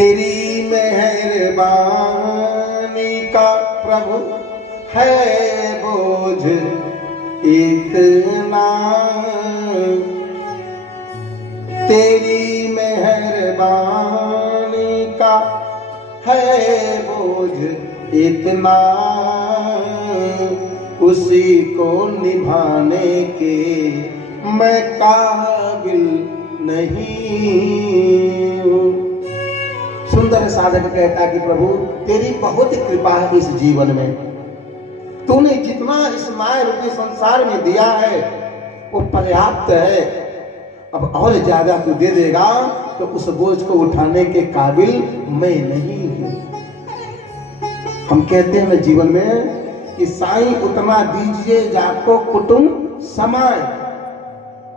तेरी मेहरबानी का प्रभु है बोझ इतना, तेरी मेहरबानी का है बोझ इतना, उसी को निभाने के मैं काबिल नहीं हूँ। सुंदर साधक कहता कि प्रभु तेरी बहुत कृपा है इस जीवन में, तूने जितना इस माया रूपी संसार में दिया है वो पर्याप्त है, अब और ज्यादा तू दे देगा तो उस बोझ को उठाने के काबिल मैं नहीं हूं। हम कहते हैं ना जीवन में कि साईं उतना दीजिए जाको कुटुंब समाए,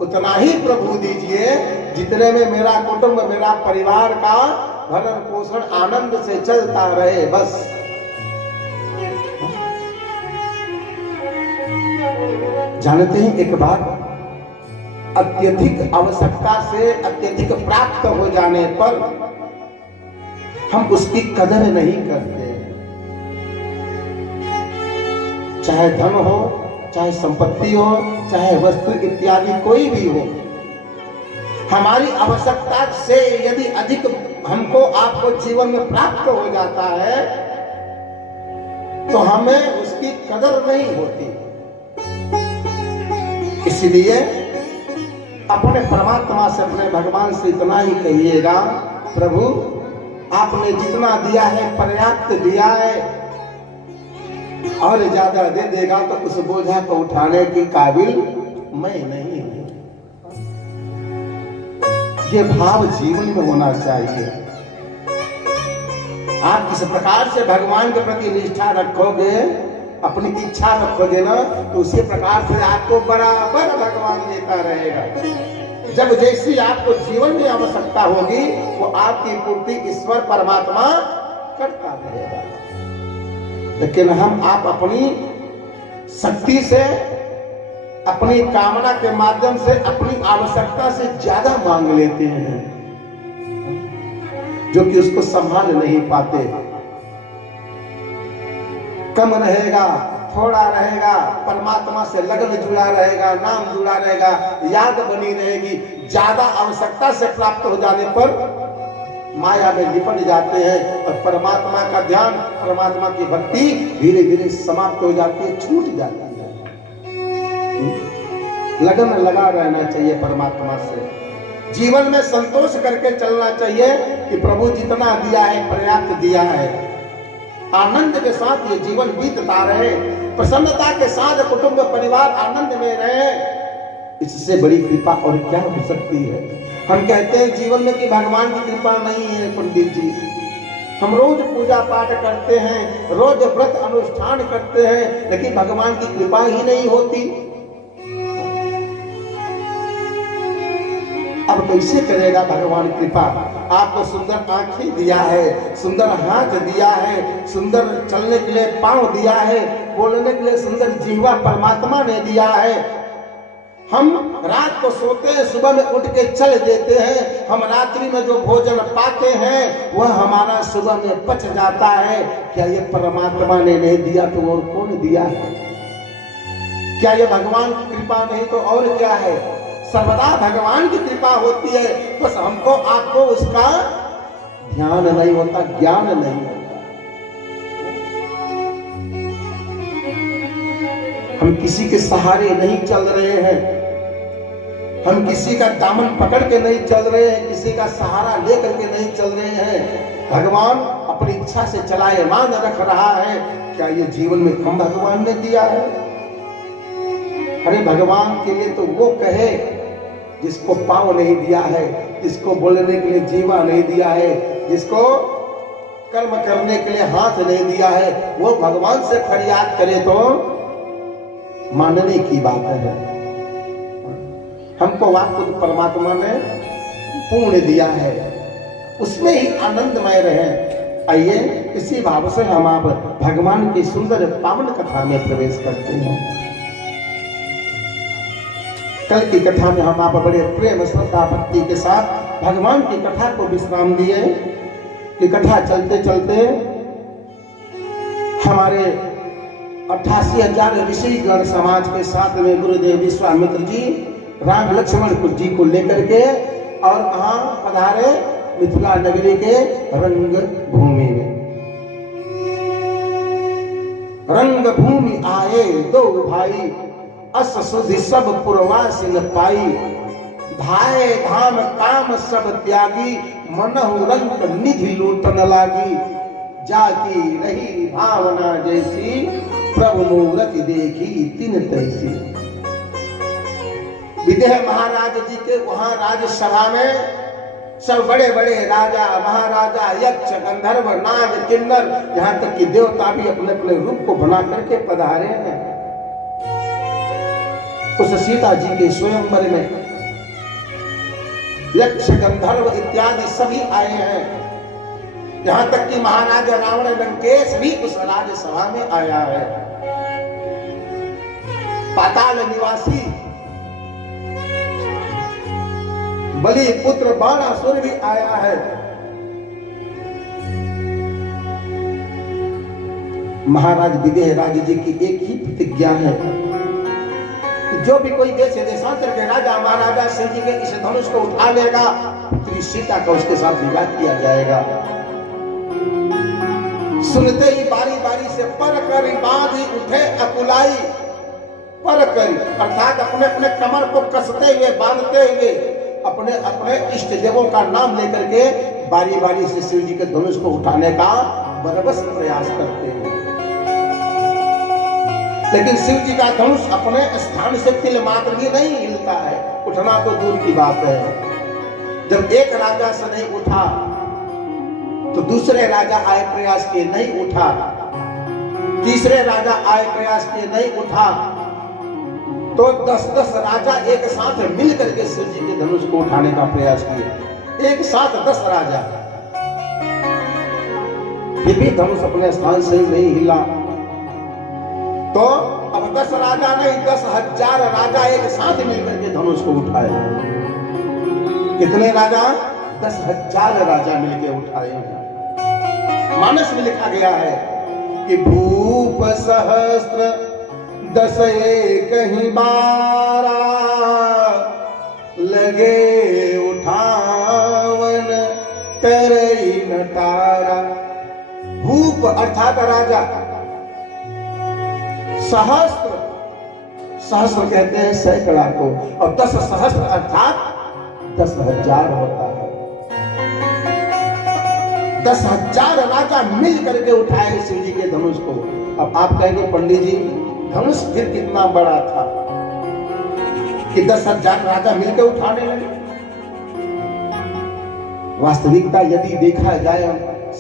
उतना ही प्रभु दीजिए जितने में मेरा कुटुंब मेरा परिवार का भरण पोषण आनंद से चलता रहे। बस जानते हैं एक बात, अत्यधिक आवश्यकता से अत्यधिक प्राप्त हो जाने पर हम उसकी कदर नहीं करते, चाहे धन हो, चाहे संपत्ति हो, चाहे वस्तु इत्यादि कोई भी हो। हमारी आवश्यकता से यदि अधिक हमको आपको जीवन में प्राप्त हो जाता है तो हमें उसकी कदर नहीं होती। इसलिए अपने परमात्मा से, अपने भगवान से इतना ही कहिएगा, प्रभु आपने जितना दिया है पर्याप्त दिया है, और ज्यादा दे देगा तो उस बोझा को उठाने के काबिल मैं नहीं हूं। ये भाव जीवन में होना चाहिए। आप किस प्रकार से भगवान के प्रति निष्ठा रखोगे, अपनी इच्छा रखोगे ना, तो उसी प्रकार से आपको बराबर भगवान देता रहेगा। जब जैसी आपको जीवन में आवश्यकता होगी वो आपकी पूर्ति ईश्वर परमात्मा करता रहेगा। लेकिन आप अपनी शक्ति से, अपनी कामना के माध्यम से अपनी आवश्यकता से ज्यादा मांग लेते हैं, जो कि उसको संभाल नहीं पाते। कम रहेगा, थोड़ा रहेगा, परमात्मा से लगन जुड़ा रहेगा, नाम जुड़ा रहेगा, याद बनी रहेगी। ज्यादा आवश्यकता से प्राप्त हो जाने पर माया में लिपट जाते हैं और परमात्मा का ध्यान, परमात्मा की भक्ति धीरे धीरे समाप्त हो जाती है, छूट जाती है। लगन लगा रहना चाहिए परमात्मा से, जीवन में संतोष करके चलना चाहिए कि प्रभु जितना दिया है पर्याप्त दिया है। आनंद के साथ ये जीवन बीतता रहे, प्रसन्नता के साथ कुटुंब परिवार आनंद में रहे, इससे बड़ी कृपा और क्या हो सकती है। हम कहते हैं जीवन में कि भगवान की कृपा नहीं है पंडित जी, हम रोज पूजा पाठ करते हैं, रोज व्रत अनुष्ठान करते हैं, लेकिन भगवान की कृपा ही नहीं होती। अब कैसे करेगा भगवान कृपा? आपको सुंदर आंखें दिया है, सुंदर हाथ दिया है, सुंदर चलने के लिए पांव दिया है, बोलने के लिए सुंदर जीवा परमात्मा ने दिया है। हम रात को सोते हैं, सुबह में उठ के चल देते हैं, हम रात्रि में जो भोजन पाते हैं वह हमारा सुबह में पच जाता है। क्या ये परमात्मा ने नहीं दिया तो और कौन दिया है? क्या ये भगवान की कृपा नहीं तो और क्या है? सर्वदा भगवान की कृपा होती है, बस हमको आपको उसका ध्यान नहीं होता, ज्ञान नहीं होता। हम किसी के सहारे नहीं चल रहे हैं, हम किसी का दामन पकड़ के नहीं चल रहे हैं, किसी का सहारा लेकर के नहीं चल रहे हैं। भगवान अपनी इच्छा से चलायमान रख रहा है। क्या ये जीवन में कम भगवान ने दिया है? अरे भगवान के लिए तो वो कहे जिसको पांव नहीं दिया है, जिसको बोलने के लिए जीवा नहीं दिया है, जिसको कर्म करने के लिए हाथ नहीं दिया है, वो भगवान से फरियाद करे तो मानने की बात है। हमको वाक्य परमात्मा ने पूर्ण दिया है, उसमें ही आनंदमय रहे। आइए इसी भाव से हम आप भगवान की सुंदर पावन कथा में प्रवेश करते हैं। कल की कथा में हम आप बड़े प्रेम श्रद्धा भक्ति के साथ भगवान की कथा को विश्राम दिए। कि कथा चलते चलते हमारे 88,000 ऋषि गण समाज के साथ में गुरुदेव विश्वामित्र जी राम लक्ष्मण जी को लेकर के और कहा पधारे, मिथिला नगरी के रंग भूमि में। रंग भूमि आए दो भाई, अस सुधि सब पुरवासी न पाई। धाये धाम काम सब त्यागी, मनहु रंग निधि लूटन लागी। जाकी रही भावना जैसी, प्रभु मूरति देखी तिन तैसी। विदेह महाराज जी के वहां राज्यसभा में सब बड़े बड़े राजा महाराजा यक्ष गंधर्व नाग किन्नर यहां तक कि देवता भी अपने अपने रूप को बना करके पधारे हैं। उस सीता जी के स्वयंवर में यक्ष गंधर्व इत्यादि सभी आए हैं। यहां तक कि महाराजा रावण लंकेश भी उस राज्यसभा में आया है। पाताल निवासी बलि पुत्र बाणासुर भी आया है। महाराज विदेह राज जी की एक ही प्रतिज्ञा है कि जो भी कोई देश देशांतर के राजा महाराजा शिव जी के इस धनुष को उठा लेगा, पुत्री सीता का उसके साथ विवाह किया जाएगा। सुनते ही बारी बारी से पर कर बांधी उठे अकुलाई। पर करी अर्थात अपने अपने कमर को कसते हुए बांधते हुए अपने अपने इष्ट देवों का नाम लेकर के बारी बारी से शिव जी के धनुष को उठाने का बरबस प्रयास करते हैं। लेकिन शिव जी का धनुष अपने स्थान से तिल मात्र भी नहीं हिलता है, उठना तो दूर की बात है। जब एक राजा से नहीं उठा तो दूसरे राजा आए प्रयास किए नहीं उठा, तीसरे राजा आए प्रयास किए नहीं उठा, तो 10-10 राजा एक साथ मिल करके शिव जी के धनुष को उठाने का प्रयास किए। एक साथ 10 राजा, ये भी धनुष अपने स्थान से नहीं हिला। तो अब 10 राजा नहीं 10,000 राजा एक साथ मिलकर के धनुष को उठाए। कितने राजा? 10,000 राजा मिलकर उठाए हैं। मानस में लिखा गया है कि भूप सहस्त्र 10 एक ही बारा, लगे उठावन तरई नटारा। भूप अर्थात राजा, सहस्त्र सहस्त्र कहते हैं सैकड़ा को, और 10 सहस्त्र अर्थात 10,000 होता है। 10,000 राजा मिल करके उठाए शिव जी के धनुष को। अब आप कहेंगे पंडित जी धनुष फिर कितना बड़ा था कि 10,000 राजा मिलकर उठाने लगे? वास्तविकता यदि देखा जाए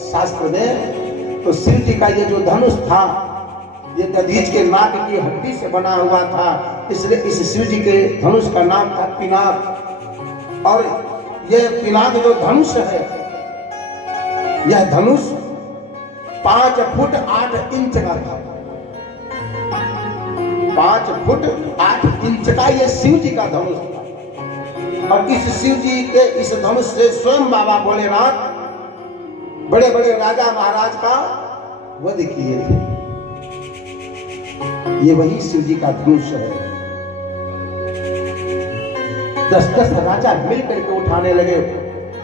शास्त्र में तो शिव जी का ये जो धनुष था ये दधीच के नाक की हड्डी से बना हुआ था, इसलिए इस शिव जी के धनुष का नाम था पिनाक। और यह पिनाक जो धनुष है, यह धनुष 5 फुट 8 इंच का था। 5 फुट 8 इंच का यह शिव जी का धनुष था। और इस शिव जी के इस धनुष से स्वयं बाबा भोलेनाथ बड़े बड़े राजा महाराज का वध किए थे। ये वही शिव जी का धनुष है। 10-10 राजा मिलकर के उठाने लगे,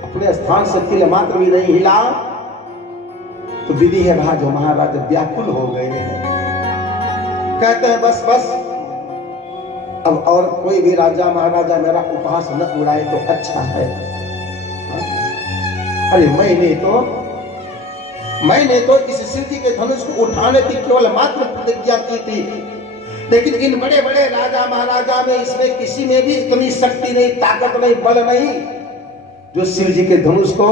अपने स्थान से तिल मात्र भी नहीं हिला। तो विधि है राज महाराज व्याकुल हो गए हैं, कहते हैं बस बस अब और कोई भी राजा महाराजा मेरा उपहास न उड़ाए तो अच्छा है। अरे मैंने तो इस शिव जी के धनुष को उठाने की केवल मात्र प्रतिज्ञा की थी, लेकिन इन बड़े बड़े राजा महाराजा में इसमें किसी में भी इतनी शक्ति नहीं, ताकत नहीं, बल नहीं जो शिव जी के धनुष को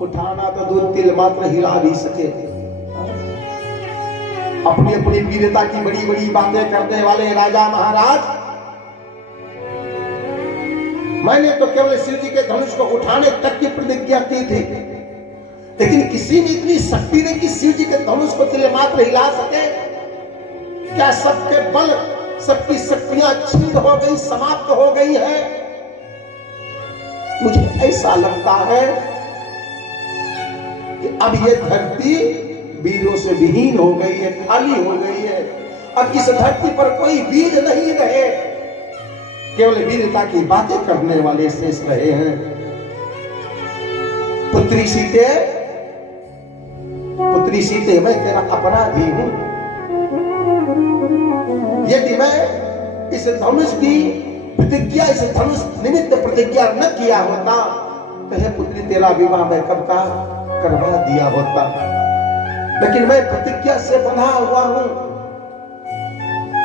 उठाना तो दूर तिल मात्र हिला भी सके। अपनी अपनी वीरता की बड़ी बड़ी बातें करने वाले राजा महाराज, मैंने तो केवल शिव जी के धनुष को उठाने तक की प्रतिज्ञा की थी, लेकिन किसी में इतनी शक्ति नहीं कि शिव जी के धनुष को तिल मात्र हिला सके। क्या सबके बल, सबकी शक्तियां छीन हो गई, समाप्त हो गई है? मुझे ऐसा लगता है कि अब ये धरती वीरों से विहीन हो गई है, खाली हो गई है। अब इस धरती पर कोई वीर नहीं रहे, केवल वीरता की बातें करने वाले शेष रहे हैं। पुत्री सीते, पुत्री सीते, मैं तेरा अपराधी हूं। यदि मैं इस धनुष की प्रतिज्ञा, इस धनुष निमित्त प्रतिज्ञा न किया होता तो हे पुत्री तेरा विवाह मैं कब का करवा दिया होता। लेकिन मैं प्रतिज्ञा से बंधा हुआ हूं,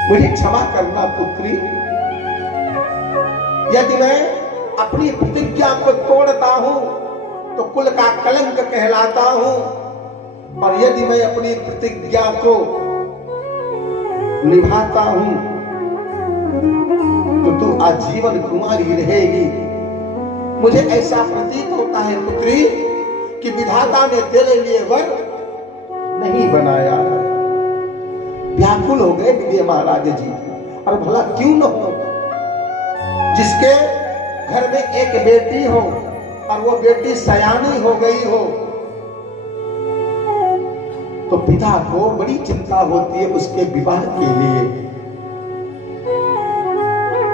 मुझे क्षमा करना पुत्री। यदि मैं अपनी प्रतिज्ञा को तोड़ता हूं तो कुल का कलंक कहलाता हूं, और यदि मैं अपनी प्रतिज्ञा को निभाता हूं तो तू आजीवन कुमारी रहेगी। मुझे ऐसा प्रतीत होता है पुत्री कि विधाता ने तेरे लिए वर नहीं बनाया। व्याकुल हो गए विजय महाराज जी, और भला क्यों न हो, जिसके घर में एक बेटी हो और वो बेटी सयानी हो गई हो तो पिता को बड़ी चिंता होती है उसके विवाह के लिए।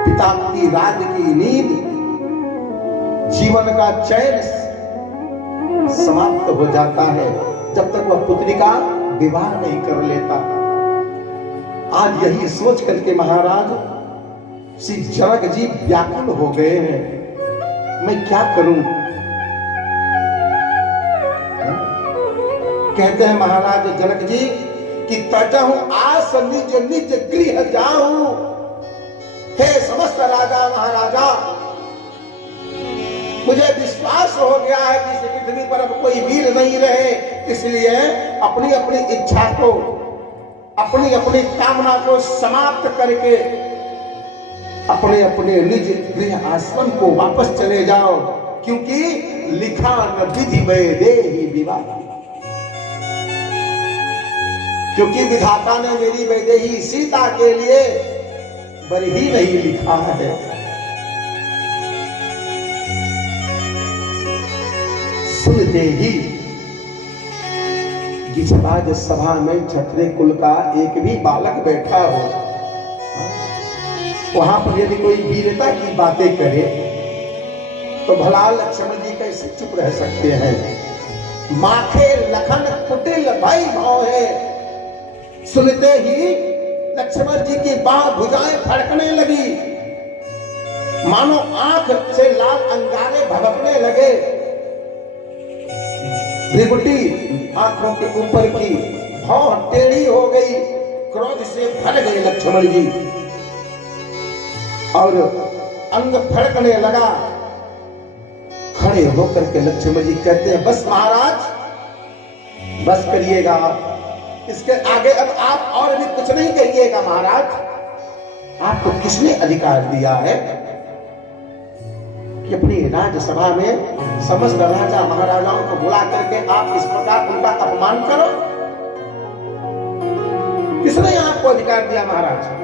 पिता की रात की नींद, जीवन का चैन समाप्त हो जाता है जब तक वह पुत्री का विवाह नहीं कर लेता। आज यही सोच करके महाराज श्री जनक जी व्याकुल हो गए हैं, मैं क्या करूं। कहते हैं महाराज जनक जी कि तजहु आस निज निज गृह जाऊं। हे समस्त राजा महाराजा, मुझे विश्वास हो गया है कि इस पृथ्वी पर अब कोई वीर नहीं रहे, इसलिए अपनी अपनी इच्छा को, अपनी अपनी कामना को समाप्त करके अपने अपने निज गृह आश्रम को वापस चले जाओ, क्योंकि लिखा न विधि में देहि विवाह। क्योंकि विधाता ने मेरी वैदेही सीता के लिए वर ही नहीं लिखा है। सुनते ही जिस राज सभा में क्षत्रिय कुल का एक भी बालक बैठा हो, वहां पर यदि कोई वीरता की बातें करे तो भला लक्ष्मण जी कैसे चुप रह सकते हैं। माखे लखन कुटिल भई भाव है। सुनते ही लक्ष्मण जी की बाह भुजाएं फड़कने लगी, मानो आंख से लाल अंगारे भभकने लगे। भृगुटी आंखों के ऊपर की भौं टेढ़ी हो गई, क्रोध से भर गए लक्ष्मण जी और अंग फड़कने लगा। खड़े होकर के लक्ष्मण जी कहते हैं बस महाराज, बस करिएगा, इसके आगे अब आप और भी कुछ नहीं कहिएगा। महाराज आपको किसने अधिकार दिया है कि अपनी राज्यसभा में समस्त राजा महाराजाओं को बुला करके आप इस प्रकार उनका अपमान करो? किसने आपको अधिकार दिया महाराज?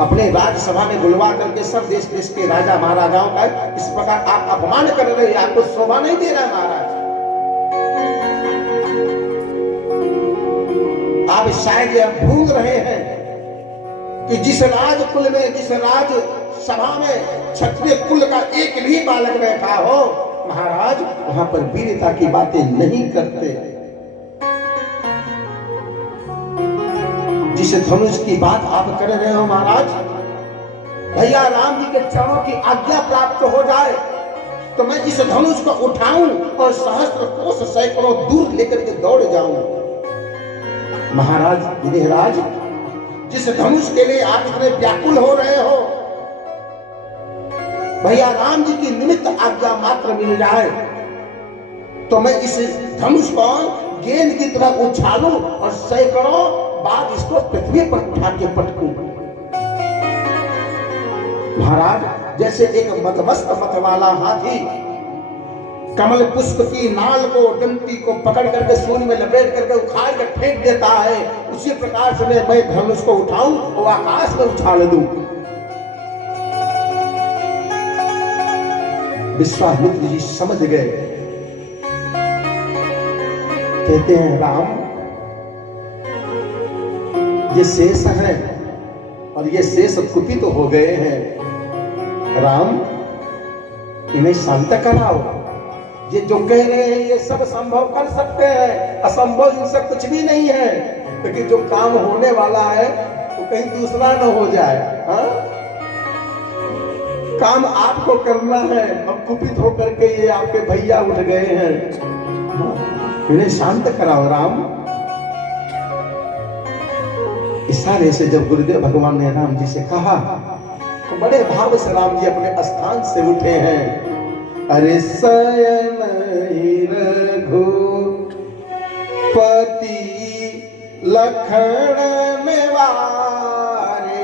अपने राज्यसभा में बुलवा करके सब देश देश के राजा महाराजाओं का इस प्रकार आप अपमान कर रहे हैं, आपको शोभा नहीं दे रहा महाराज। आप शायद यह भूल रहे हैं कि जिस राज कुल में, जिस राज सभा में क्षत्रिय कुल का एक भी बालक बैठा हो महाराज, वहां पर वीरता की बातें नहीं करते। जिस धनुष की बात आप कर रहे हो महाराज, भैया राम जी के चरणों की आज्ञा प्राप्त हो जाए तो मैं इस धनुष को उठाऊं और सहस्त्र कोस सैकड़ों दूर लेकर के दौड़ जाऊं। महाराज गिरिराज, जिस धनुष के लिए आप इतने व्याकुल हो रहे हो, भैया राम जी की निमित्त आज्ञा मात्र मिल जाए तो मैं इस धनुष को गेंद की तरह उछालूं और सैकड़ों बार इसको पृथ्वी पर उठा के पटकूं। महाराज जैसे एक मदमस्त मतवाला हाथी कमल पुष्प की नाल को, डंटी को पकड़ करके सूर्य में लपेट करके उखाड़ कर फेंक देता है, उसी प्रकार से मैं धनुष को उठाऊं और आकाश में उछाल दूं। विश्वामित्र जी समझ गए कहते हैं राम, ये शेष है और ये शेष कुपित तो हो गए हैं। राम, इन्हें शांत कराओ। ये जो कह रहे हैं ये सब संभव कर सकते हैं, असंभव इनसे कुछ भी नहीं है। क्योंकि जो काम होने वाला है वो कहीं दूसरा न हो जाए। हाँ? काम आपको करना है। अब कुपित होकर के ये आपके भैया उठ गए हैं। इन्हें शांत कराओ राम। इशारे से जब गुरुदेव भगवान ने राम जी से कहा तो बड़े भाव से राम जी अपने स्थान से उठे हैं। अरे शयन रघुपति लखन निवारे।